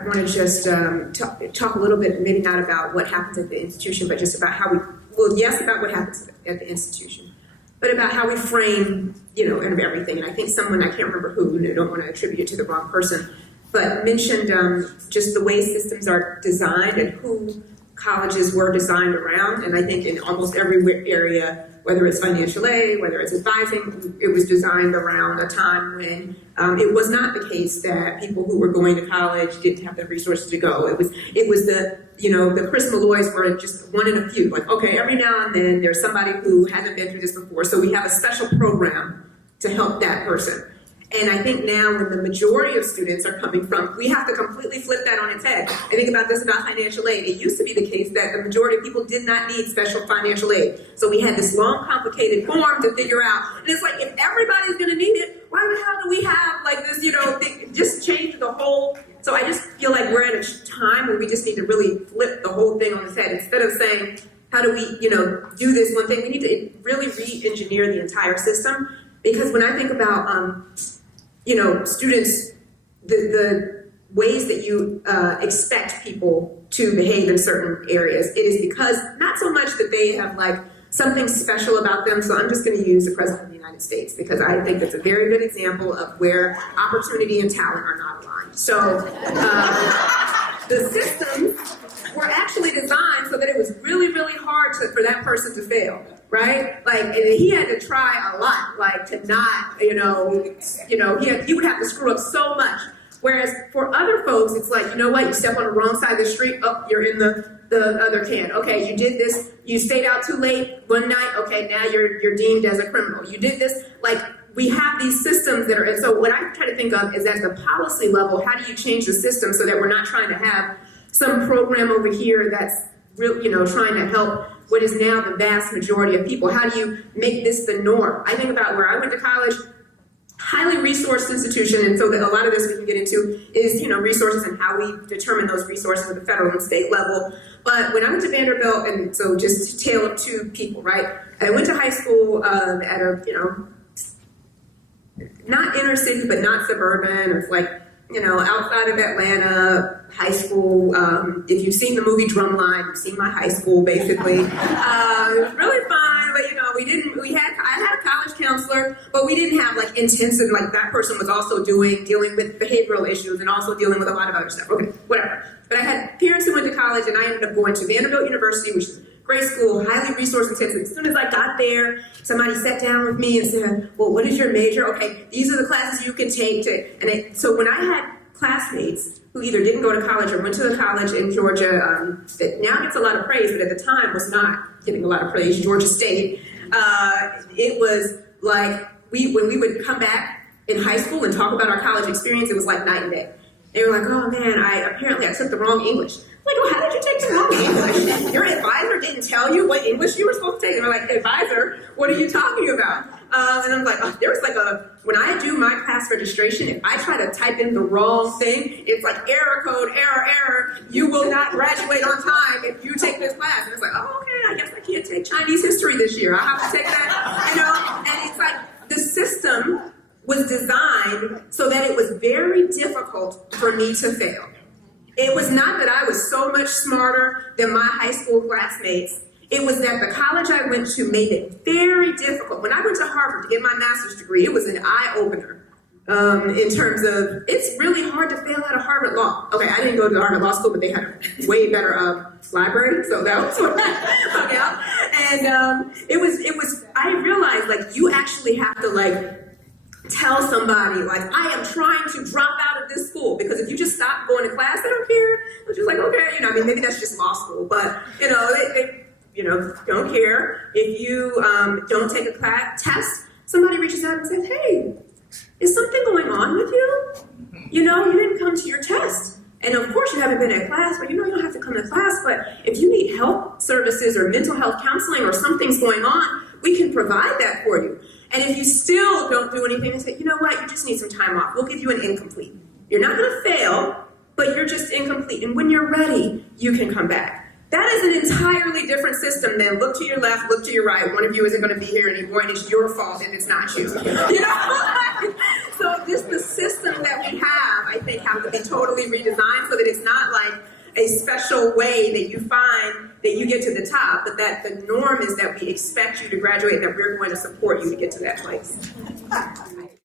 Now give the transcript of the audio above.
I want to just talk a little bit, maybe not about what happens at the institution, but just about how about what happens at the institution, but about how we frame, and everything. And I think someone, I can't remember who, and I don't want to attribute it to the wrong person, but mentioned just the way systems are designed and who colleges were designed around. And I think in almost every area, whether it's financial aid, whether it's advising, it was designed around a time when it was not the case that people who were going to college didn't have the resources to go. It was the Chris Malloys were just one in a few. Like, okay, every now and then there's somebody who hasn't been through this before, so we have a special program to help that person. And I think now when the majority of students are coming from, we have to completely flip that on its head. I think about this about financial aid. It used to be the case that the majority of people did not need special financial aid. So we had this long, complicated form to figure out. And it's like, if everybody's gonna need it, why the hell do we have like this, thing, just change the whole. So I just feel like we're at a time where we just need to really flip the whole thing on its head. Instead of saying, how do we, do this one thing, we need to really re-engineer the entire system. Because when I think about, students, the ways that you expect people to behave in certain areas, it is because not so much that they have like something special about them. So I'm just going to use the President of the United States because I think that's a very good example of where opportunity and talent are not aligned. So the systems were actually designed so that it was really, really hard for that person to fail. Right? Like, and he had to try a lot, like to not, he would have to screw up so much. Whereas for other folks, it's like, you step on the wrong side of the street, you're in the other can. Okay, you did this, you stayed out too late one night, okay, now you're deemed as a criminal. You did this, like, we have these systems that are, and so what I try to think of is at the policy level, how do you change the system so that we're not trying to have some program over here that's real, trying to help what is now the vast majority of people. How do you make this the norm? I think about where I went to college, highly resourced institution, and so that a lot of this we can get into is, resources and how we determine those resources at the federal and state level. But when I went to Vanderbilt, and so just to tale of two people, right? I went to high school at a, not inner city, but not suburban. It's like, outside of Atlanta, high school. If you've seen the movie Drumline, you've seen my high school, basically. It was really fun, but I had a college counselor, but we didn't have like intensive, like that person was also dealing with behavioral issues and also dealing with a lot of other stuff. Okay, whatever. But I had parents who went to college, and I ended up going to Vanderbilt University, which is great school, highly resource intensive. As soon as I got there, somebody sat down with me and said, well, what is your major? Okay, these are the classes you can take. So when I had classmates who either didn't go to college or went to the college in Georgia, that now gets a lot of praise, but at the time was not getting a lot of praise, Georgia State, it was like, when we would come back in high school and talk about our college experience, it was like night and day. They were like, oh man, apparently I took the wrong English. I'm like, well, how did you take the wrong English? Your advisor didn't tell you what English you were supposed to take. They were like, advisor, what are you talking about? And I'm like, there was like when I do my class registration, if I try to type in the wrong thing, it's like error code, error, you will not graduate on time if you take this class. And it's like, oh, okay, I guess I can't take Chinese history this year. I'll have to take that, and it's like the system was designed so that it was very difficult for me to fail. It was not that I was so much smarter than my high school classmates. It was that the college I went to made it very difficult. When I went to Harvard to get my master's degree, it was an eye-opener in terms of, it's really hard to fail out of Harvard Law. Okay, I didn't go to the Harvard Law School, but they had a way better library, so that was what I hung out. And I realized, like, you actually have to, like, tell somebody, like, I am trying to drop out of this school, because if you just stop going to class, they don't care. It's just like, okay, maybe that's just law school, but, they don't care. If you don't take a test, somebody reaches out and says, hey, is something going on with you? You didn't come to your test. And of course you haven't been in class, but you don't have to come to class, but if you need health services or mental health counseling or something's going on, we can provide that for you. And if you still don't do anything, they say, you know what, you just need some time off. We'll give you an incomplete. You're not gonna fail, but you're just incomplete. And when you're ready, you can come back. That is an entirely different system than look to your left, look to your right. One of you isn't gonna be here anymore, and it's your fault and it's not you. So just the system that we have, I think, have to be totally redesigned so that it's not like a special way that you find that you get to the top, but that the norm is that we expect you to graduate and that we're going to support you to get to that place.